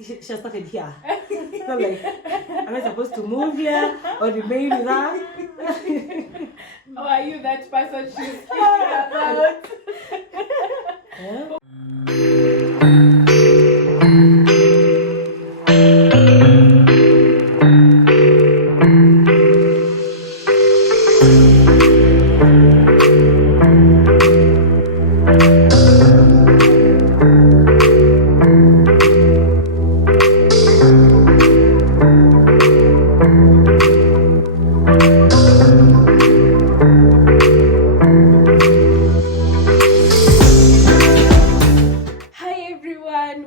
she started here. So like, am I supposed to move here or remain with her? Or are you that person she's speaking about?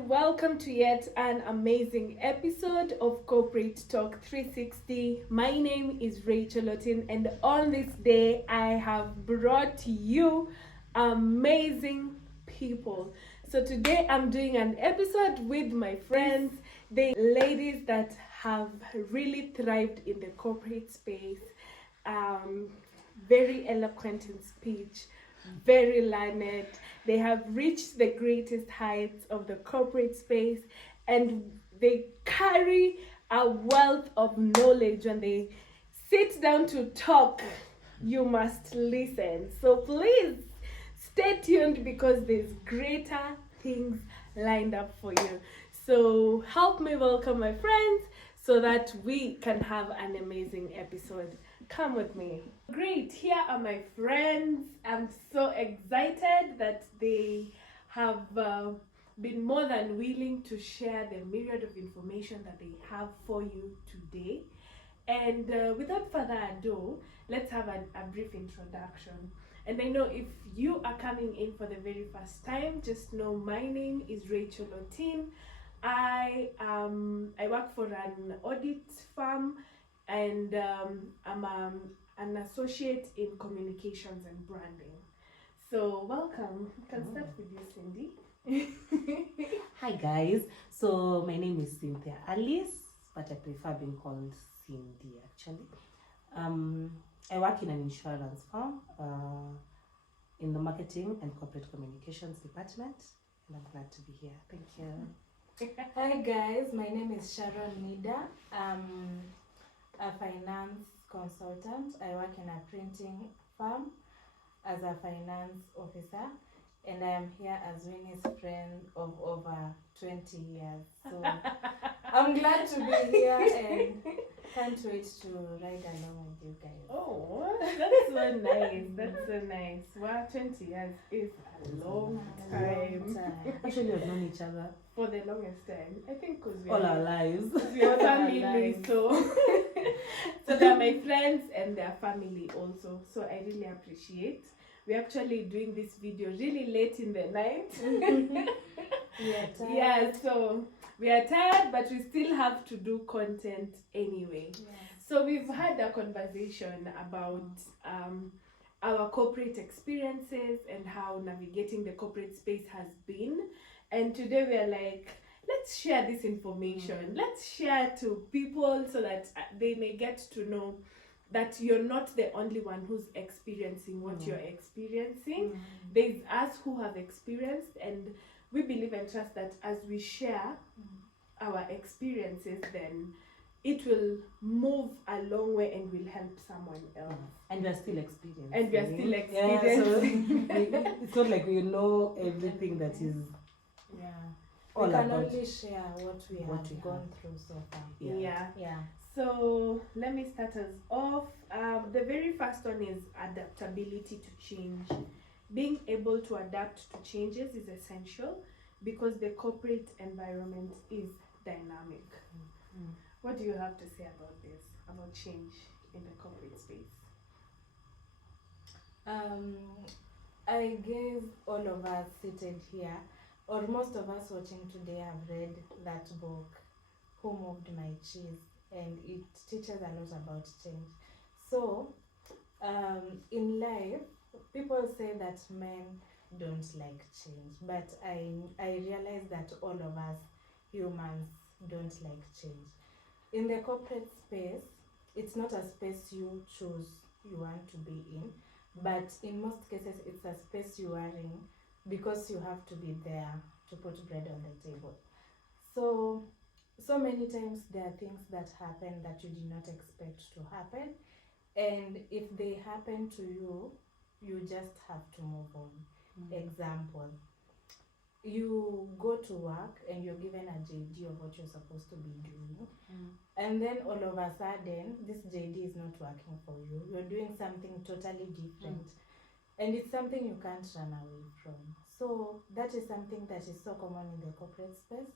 Welcome to yet an amazing episode of Corporate Talk 360. My name is Rachel Otin, and on this day I have brought you amazing people. So today I'm doing an episode with my friends, the ladies that have really thrived in the corporate space, very eloquent in speech, very learned. They have reached the greatest heights of the corporate space, and they carry a wealth of knowledge. When they sit down to talk, you must listen. So please stay tuned because there's greater things lined up for you. So help me welcome my friends so that we can have an amazing episode. Come with me. Great, here are my friends. I'm so excited that they have been more than willing to share the myriad of information that they have for you today. And without further ado, let's have a brief introduction. And I know if you are coming in for the very first time, just know my name is Rachel Otin. I work for an audit firm, and I'm an associate in communications and branding. So welcome. You can start with you, Cindy. Hi guys. So my name is Cynthia Alice, but I prefer being called Cindy actually. I work in an insurance firm in the marketing and corporate communications department, and I'm glad to be here. Thank you. Hi guys, my name is Sharon Nida. I'm a finance consultant. I work in a printing firm as a finance officer, and I am here as Winnie's friend of over 20 years. So I'm glad to be here and can't wait to ride along with you guys. Oh, that's so nice. That's so nice. Wow, 20 years is a long time. Actually, we've known each other for the longest time. I think because all our lives. We are family, so they're my friends and their family also. So I really appreciate. We're actually doing this video really late in the night. Yeah, so we are tired, but we still have to do content anyway. Yes. So we've had a conversation about our corporate experiences and how navigating the corporate space has been. And today we are like, let's share this information. Let's share to people so that they may get to know that you're not the only one who's experiencing what you're experiencing. There's us who have experienced, and we believe and trust that as we share our experiences, then it will move a long way and will help someone else. And we're still experiencing. Yeah, so it's not like we know everything that is. Yeah. All we can about only share what we have gone through so far. Yeah. So let me start us off. The very first one is adaptability to change. Being able to adapt to changes is essential because the corporate environment is dynamic. What do you have to say about this, about change in the corporate space? I guess all of us seated here, or most of us watching today, have read that book, Who Moved My Cheese, and it teaches a lot about change. So, in life, people say that men don't like change, but I realize that all of us humans don't like change. In the corporate space, it's not a space you choose you want to be in, but in most cases it's a space you are in because you have to be there to put bread on the table. So so many times there are things that happen that you did not expect to happen, and if they happen to you, you just have to move on. Example, you go to work and you're given a JD of what you're supposed to be doing, and then all of a sudden this JD is not working for you. You're doing something totally different, and it's something you can't run away from. So that is something that is so common in the corporate space,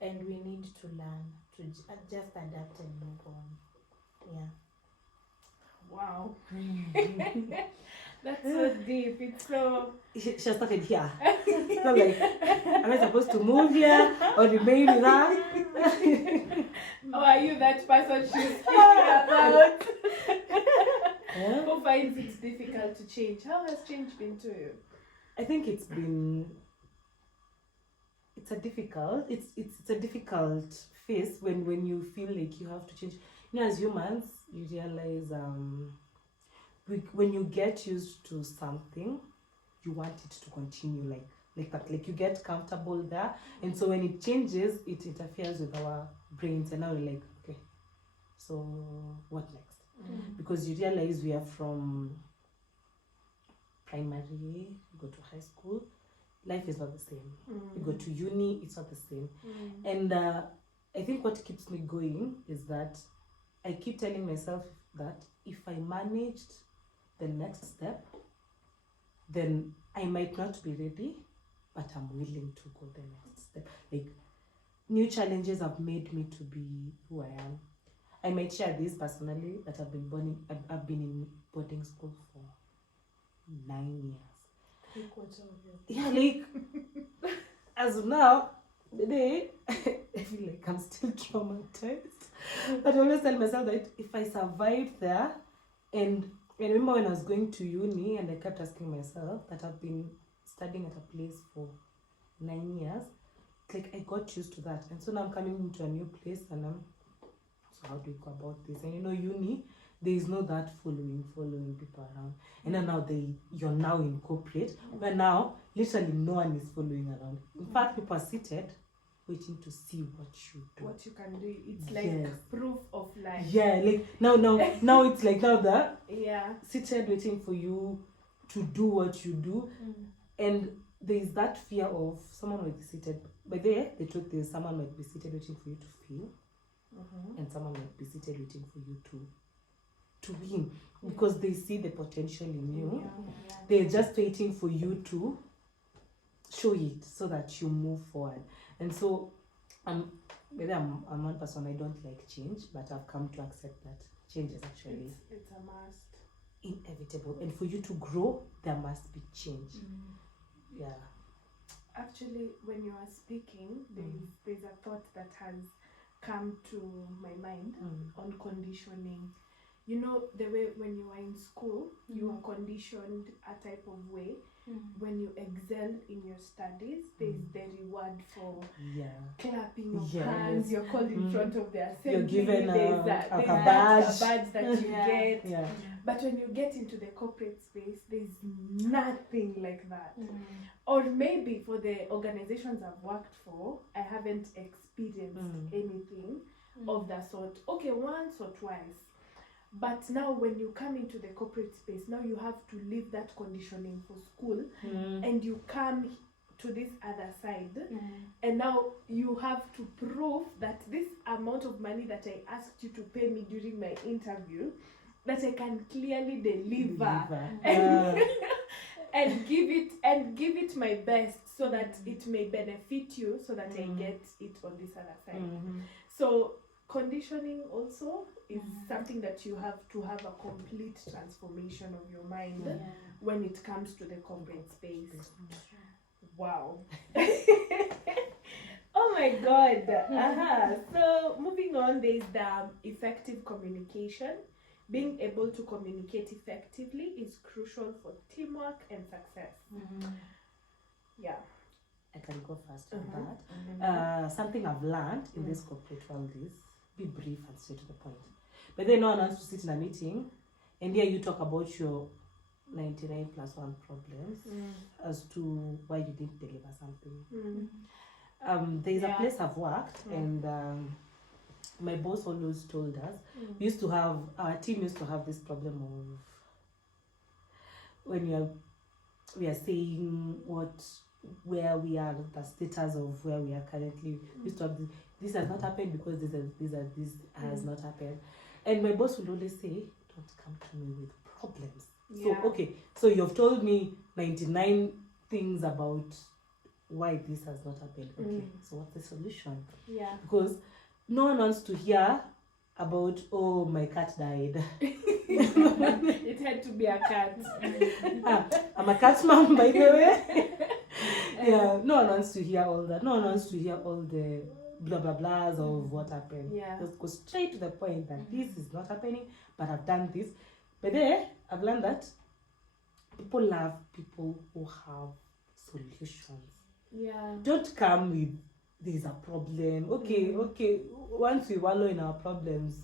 and we need to learn to just adapt and move on. Yeah. Wow. That's so deep. It's so... She started here. So like, am I supposed to move here or remain with her? Or are you that person she's speaking about? Who finds it difficult to change? How has change been to you? I think it's a difficult phase when you feel like you have to change. You know, as humans, you realize when you get used to something, you want it to continue like that. Like you get comfortable there, and so when it changes, it interferes with our brains, and now we're like, okay, so what next? Because you realize we are from primary, you go to high school, life is not the same. You go to uni, it's not the same. And I think what keeps me going is that I keep telling myself that if I managed the next step, then I might not be ready, but I'm willing to go the next step. Like, new challenges have made me to be who I am. I might share this personally, that I've been in boarding school for 9 years. Yeah, like, as of now, today, I feel like I'm still traumatized. But I always tell myself that if I survived there, and I remember when I was going to uni, and I kept asking myself that I've been studying at a place for 9 years, like I got used to that, and so now I'm coming into a new place, and so how do you go about this? And you know, uni, there is no that following people around, and then now you're now in corporate, where now literally no one is following around. In fact, people are seated waiting to see what you do, what you can do. It's like proof of life. Yeah, like now it's like now that yeah, seated waiting for you to do what you do, and there is that fear of someone might be seated. But the truth is, someone might be seated waiting for you to feel, and someone might be seated waiting for you to win, because they see the potential in you. They're just waiting for you to show it so that you move forward. And so I'm one person, I don't like change, but I've come to accept that change is actually it's a must, inevitable, and for you to grow there must be change. Yeah, actually, when you are speaking, there's a thought that has come to my mind on conditioning. You know, the way when you are in school, you are conditioned a type of way. When you excel in your studies, there's the reward for clapping of hands. You're called in front of the assembly. You're given there's a badge that you get. Yeah. But when you get into the corporate space, there's nothing like that. Or maybe for the organizations I've worked for, I haven't experienced anything of that sort. Okay, once or twice. But now when you come into the corporate space, now you have to leave that conditioning for school and you come to this other side, and now you have to prove that this amount of money that I asked you to pay me during my interview, that I can clearly deliver. And give it my best, so that it may benefit you, so that I get it on this other side. So conditioning also is something that you have to have a complete transformation of your mind when it comes to the corporate space. Wow. Oh my God. So moving on, there's the effective communication. Being able to communicate effectively is crucial for teamwork and success. Yeah. I can go first on that. Something I've learned in this corporate world is be brief and straight to the point. But then no one wants to sit in a meeting and here you talk about your 99+1 problems as to why you didn't deliver something. There's a Yeah. place I've worked, and my boss always told us, our team used to have this problem of when we are saying where we are, the status of where we are currently. We used to have this has not happened because this has not happened. And my boss would always say, don't come to me with problems. Yeah. So, okay, so you've told me 99 things about why this has not happened. Okay, so what's the solution? Yeah. Because no one wants to hear about, oh, my cat died. It had to be a cat. I'm a cat mom, by the way. Yeah, no one wants to hear all that. No one wants to hear all the blah blah blahs of what happened. Yeah. Just go straight to the point that this is not happening, but I've done this. But there, I've learned that people love people who have solutions. Yeah. Don't come with there's a problem. Okay. Once we wallow in our problems,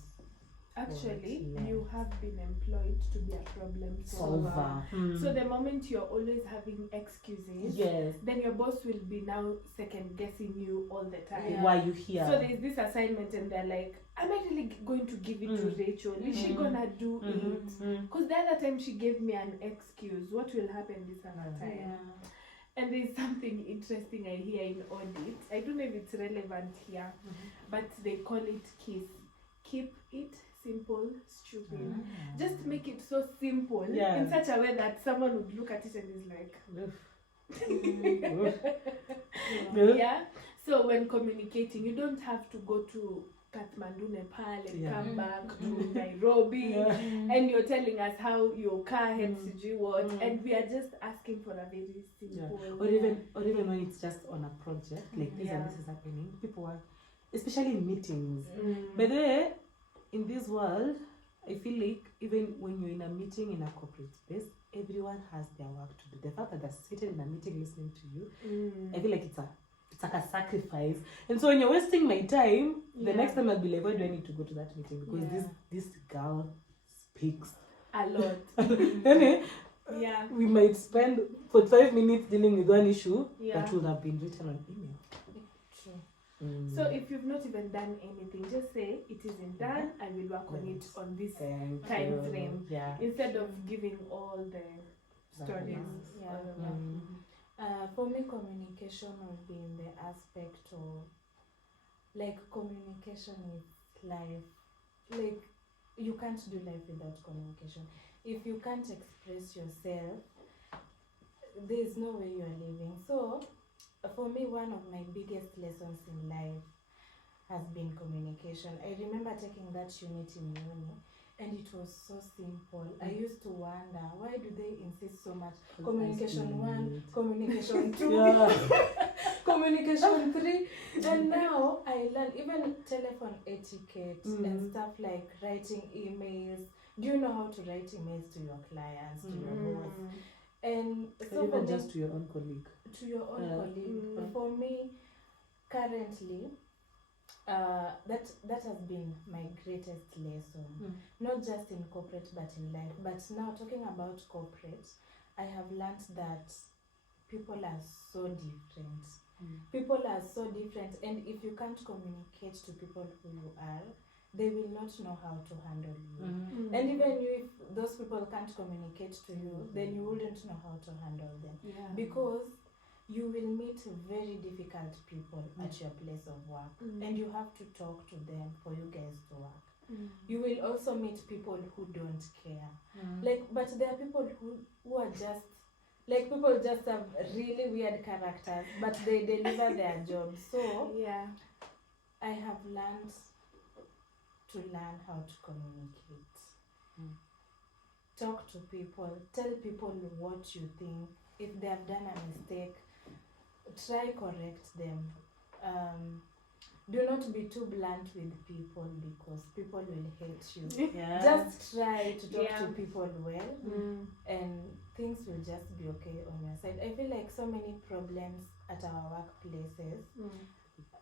Actually, What? you have been employed to be a problem solver. So the moment you're always having excuses, yes, then your boss will be now second guessing you all the time. Yeah. why you here? So there's this assignment and they're like, am I really going to give it to Rachel? Is she gonna do it? Because the other time she gave me an excuse. What will happen this other time? Yeah. And there's something interesting I hear in audit. I don't know if it's relevant here, but they call it KISS. Keep it simple, stupid. Just make it so simple in such a way that someone would look at it and is like, yeah. So when communicating, you don't have to go to Kathmandu, Nepal, and come back to Nairobi, and you're telling us how your car had CG what, and we are just asking for a very simple. Or even when it's just on a project like this and this is happening, people are, especially in meetings. By the way, in this world, I feel like even when you're in a meeting in a corporate space, everyone has their work to do. The fact that they're sitting in a meeting listening to you, I feel like it's like a sacrifice. And so when you're wasting my time, the next time I'll be like, why do I need to go to that meeting? Because this girl speaks a lot. Yeah. We might spend 45 minutes dealing with one issue that would have been written on email. So if you've not even done anything, just say it isn't done. I will work on it on this time frame. Instead of giving all the stories. For me, communication would be in the aspect of like communication is life. Like you can't do life without communication. If you can't express yourself, there is no way you are living. So for me, one of my biggest lessons in life has been communication. I remember taking that unit in uni, and it was so simple. I used to wonder, why do they insist so much? Communication 1, communication 2, communication 3. And now I learn even telephone etiquette and stuff like writing emails. Do you know how to write emails to your clients, to your boss? And so even just to your own colleague. To your own colleague. For me, currently, that has been my greatest lesson. Not just in corporate, but in life. But now talking about corporate, I have learned that people are so different. People are so different, and if you can't communicate to people who you are, they will not know how to handle you. And even if those people can't communicate to you, then you wouldn't know how to handle them. Because you will meet very difficult people at your place of work, and you have to talk to them for you guys to work. You will also meet people who don't care. But there are people who are just like, people just have really weird characters, but they deliver their jobs. So I have learned how to communicate. Talk to people, tell people what you think. If they have done a mistake, try correct them. Do not be too blunt with people, because people will hate you. Just try to talk to people well, and things will just be okay on your side. I feel like so many problems at our workplaces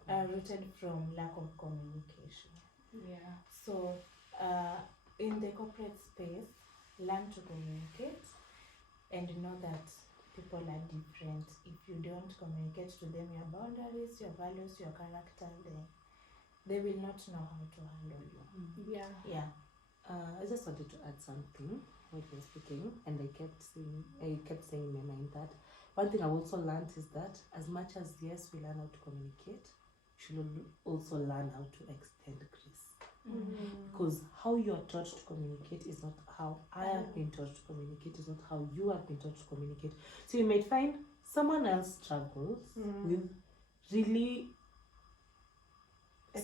are rooted from lack of communication. So in the corporate space, learn to communicate and know that people are different. If you don't communicate to them your boundaries, your values, your character, they will not know how to handle you. Yeah. Yeah. I just wanted to add something when you were speaking, and I kept saying in my mind that one thing I've also learned is that as much as yes, we learn how to communicate, we should also learn how to extend grace. Because how you are taught to communicate is not how I have been taught to communicate, is not how you have been taught to communicate. So you might find someone else struggles with really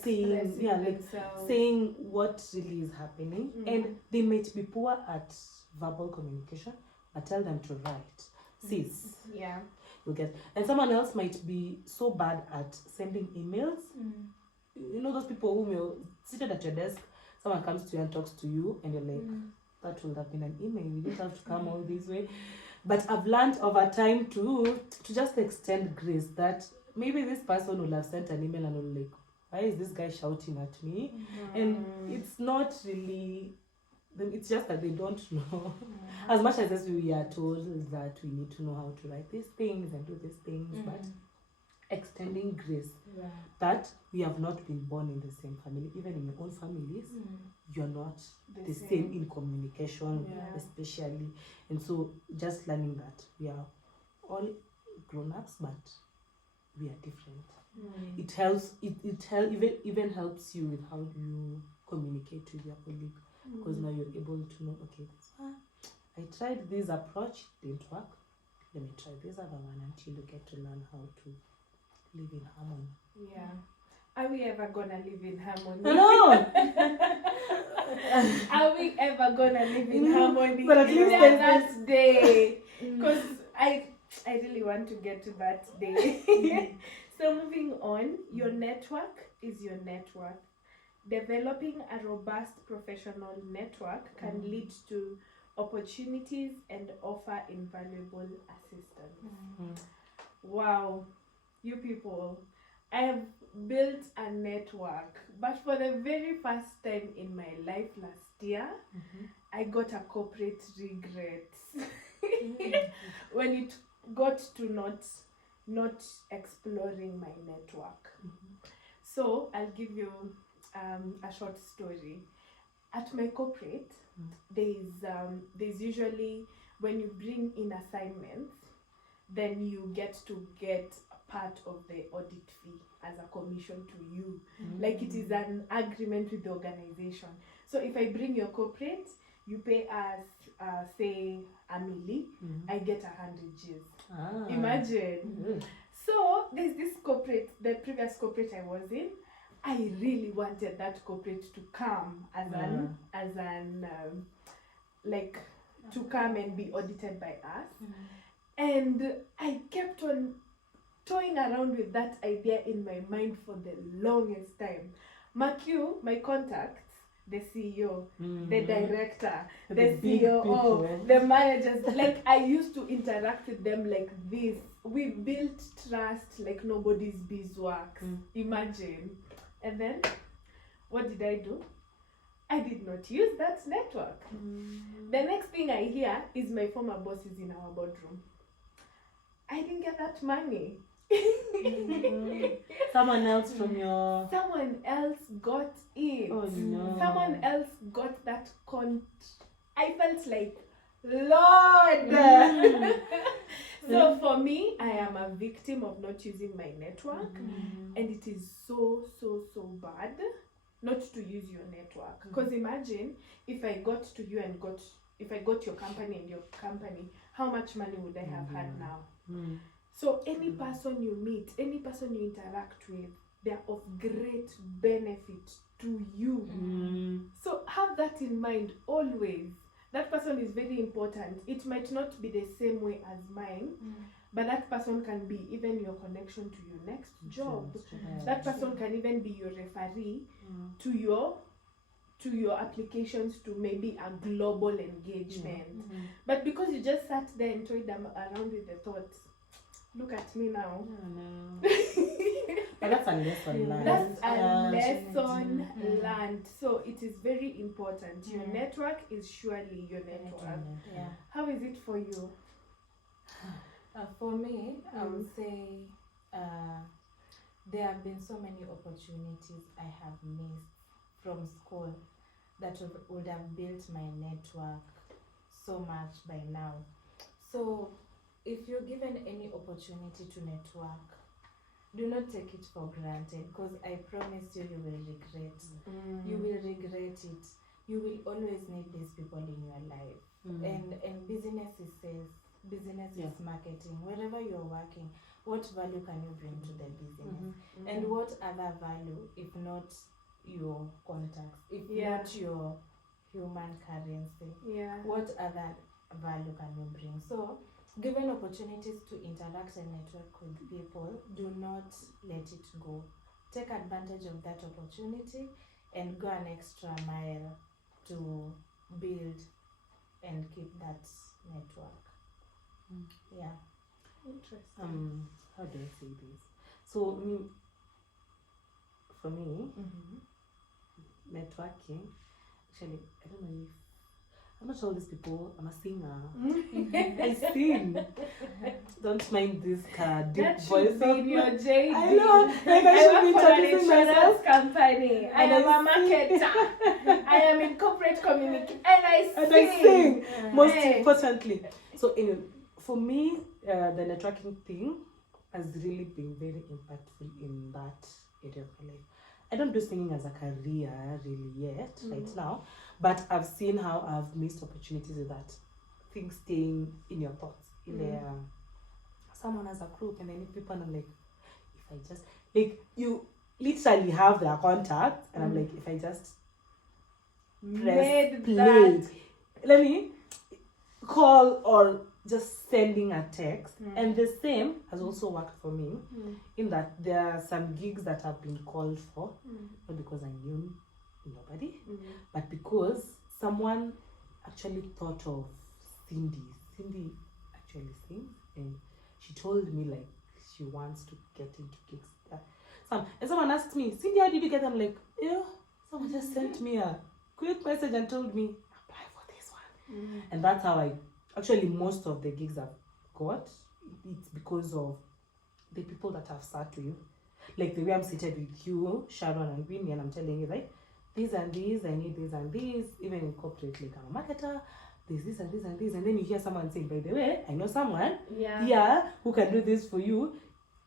saying what really is happening, and they might be poor at verbal communication, but tell them to write. Sis. Yeah. You get, and someone else might be so bad at sending emails. You know those people whom you're seated at your desk, someone comes to you and talks to you, and you're like, that would have been an email. You didn't have to come all this way. But I've learned over time to just extend grace, that maybe this person will have sent an email and will like, why is this guy shouting at me? And it's not really, it's just that they don't know. As much as we are told that we need to know how to write these things and do these things, but extending grace, that we have not been born in the same family. Even in your own families, you're not the same in communication, especially. And so just learning that we are all grown-ups, but we are different. It helps, even helps you with how you communicate with your colleague, because now you're able to know, okay, I tried this approach, didn't work, let me try this other one, until you get to learn how to live in harmony. Yeah. Are we ever gonna live in harmony? No! Are we ever gonna live in harmony? But at least there's that day. Because I really want to get to that day. So moving on, your network is your network. Developing a robust professional network can lead to opportunities and offer invaluable assistance. Wow, you people, I have built a network, but for the very first time in my life last year, I got a corporate regret when it got to not exploring my network. So I'll give you a short story. At my corporate, there's usually, when you bring in assignments, then you get part of the audit fee as a commission to you. Like it is an agreement with the organization. So if I bring your corporate, you pay us say a milli, I get 100 Gs. Imagine. So there's this corporate, the previous corporate I was in, I really wanted that corporate to come as an to come and be audited by us. And I kept on toying around with that idea in my mind for the longest time. My contacts, the CEO, the director, the COO, the managers, like I used to interact with them like this. We built trust like nobody's beeswax. Imagine. And then, what did I do? I did not use that network. The next thing I hear is my former boss is in our boardroom. I didn't get that money. Someone else got it. Oh no. Someone else got that I felt like, Lord. So for me, I am a victim of not using my network, and it is so bad not to use your network. Because imagine if I got to you and if I got your company and your company, how much money would I have had now? So any person you meet, any person you interact with, they are of great benefit to you. So have that in mind always. That person is very important. It might not be the same way as mine, but that person can be even your connection to your next job. That person can even be your referee to your applications to maybe a global engagement. But because you just sat there and toyed them around with the thoughts, look at me now. But that's a lesson learned. That's a lesson learned. So it is very important. Your network is surely your network. How is it for you? For me, I would say there have been so many opportunities I have missed from school that would have built my network so much by now. So, if you're given any opportunity to network, do not take it for granted, because I promise you, you will regret. You will regret it. You will always need these people in your life. And business is sales, business is marketing. Wherever you're working, what value can you bring to the business? And what other value, if not your contacts, if not your human currency? What other value can you bring? So, given opportunities to interact and network with people, do not let it go. Take advantage of that opportunity and go an extra mile to build and keep that network. Yeah. Interesting. How do I say this? So for me, networking, actually, I don't know if I'm not sure all these people. I'm a singer. I sing. Don't mind this deep That voice should be of in your mine. JD. I know. Like I should be work for an introducing insurance myself. company. I And am I a marketer. I am in corporate communication. And I And I sing. Most Hey. importantly. So anyway, for me, the networking thing has really been very impactful in that area of my life. I don't do singing as a career really yet, right now, but I've seen how I've missed opportunities with that. Things staying in your thoughts. In there, someone has a group and I need people, and I'm like, if I just, like, you literally have their contact, and I'm like, if I just press play, let me call or just sending a text. And the same has also worked for me in that there are some gigs that have been called for, not because I knew nobody, but because someone actually thought of Cindy. Cindy actually sings, and she told me like she wants to get into gigs. And someone asked me, Cindy, how did you get? I'm like, someone just sent me a quick message and told me, apply for this one. And that's how I actually, most of the gigs I've got, it's because of the people that have sat with you. Like the way I'm seated with you, Sharon and Winnie, and I'm telling you, like, these and these, I need this and this, even in corporate, like I'm a marketer, there's this and this and this, and then you hear someone saying, by the way, I know someone here who can do this for you.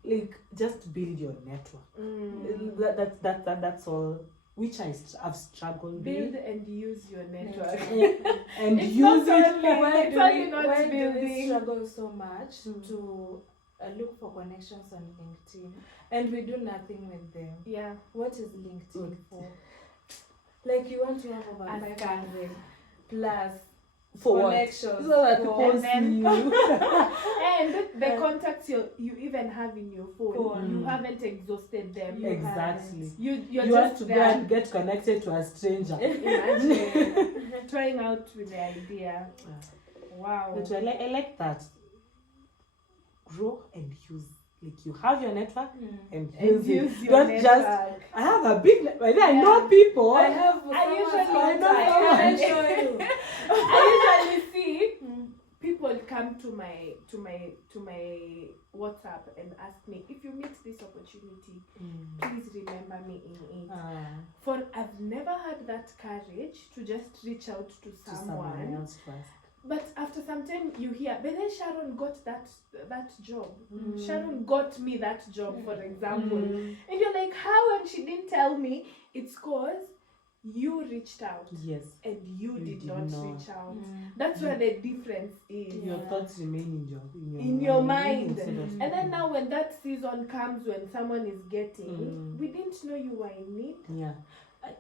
Like, just build your network. That's all. Which I've struggled Build with. and use your network. And It's use not it. only Why do we building. struggle so much to look for connections on LinkedIn and we do nothing with them? Yeah. What is LinkedIn for? Like, you want to have over 500 plus For connections. what? So that people And then- see you. And the contacts you even have in your phone, you haven't exhausted them. Exactly. You're You just want to there. go and get connected to a stranger. Imagine trying out with the idea. Wow. But I like that. Grow and use. Like, you have your network and use it. Use your Don't network. just. I have a big network. I know people. I have I usually I show you. I usually see people come to my WhatsApp and ask me, if you meet this opportunity, please remember me in it. For I've never had that courage to just reach out to someone. else first. But after some time you hear, but then Sharon got that job. Sharon got me that job, for example. And you're like, how? And she didn't tell me. It's cause you reached out. Yes. And you did not reach out. Mm. That's where the difference is. Your thoughts remain In your mind. instead of- And then now when that season comes, when someone is getting, we didn't know you were in need. Yeah. I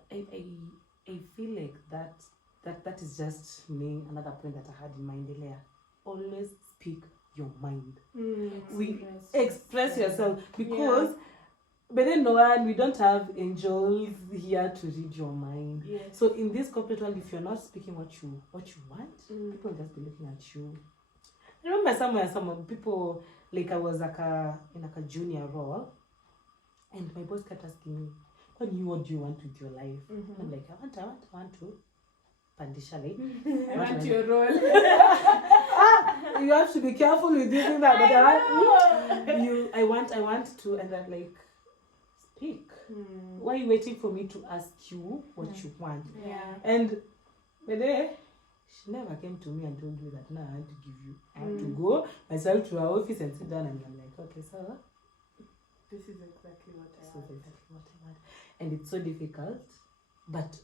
feel like that is just me, another point that I had in mind earlier. Always speak your mind. Express yourself, because but then we don't have angels here to read your mind. Yes. So in this corporate world, if you're not speaking what you want, people will just be looking at you. I remember some people, like I was like in a junior role, and my boss kept asking me, what do you want with your life? I'm like, I want to pandisha, like I want your role. You have to be careful with using that. But I want to, and then like, speak. Why are you waiting for me to ask you what you want? Yeah. And the day, she never came to me and told me that, I had to give you. I had to go myself to her office and sit down, and I'm like, okay, so this is exactly what I want. And it's so difficult, but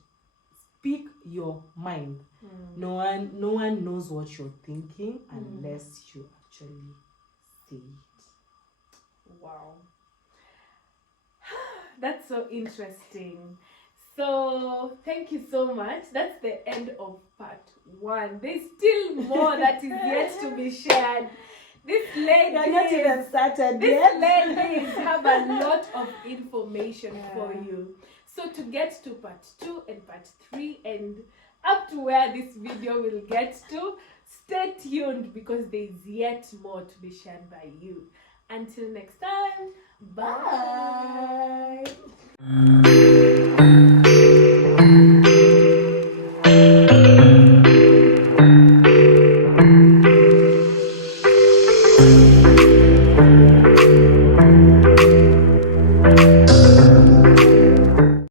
speak your mind. No one knows what you're thinking unless you actually say it. Wow. That's so interesting. So thank you so much. That's the end of part 1. There's still more that is yet to be shared. This lady not even started These yet. ladies have a lot of information for you. So to get to part 2 and part 3 and up to where this video will get to, stay tuned because there's yet more to be shared by you. Until next time, bye.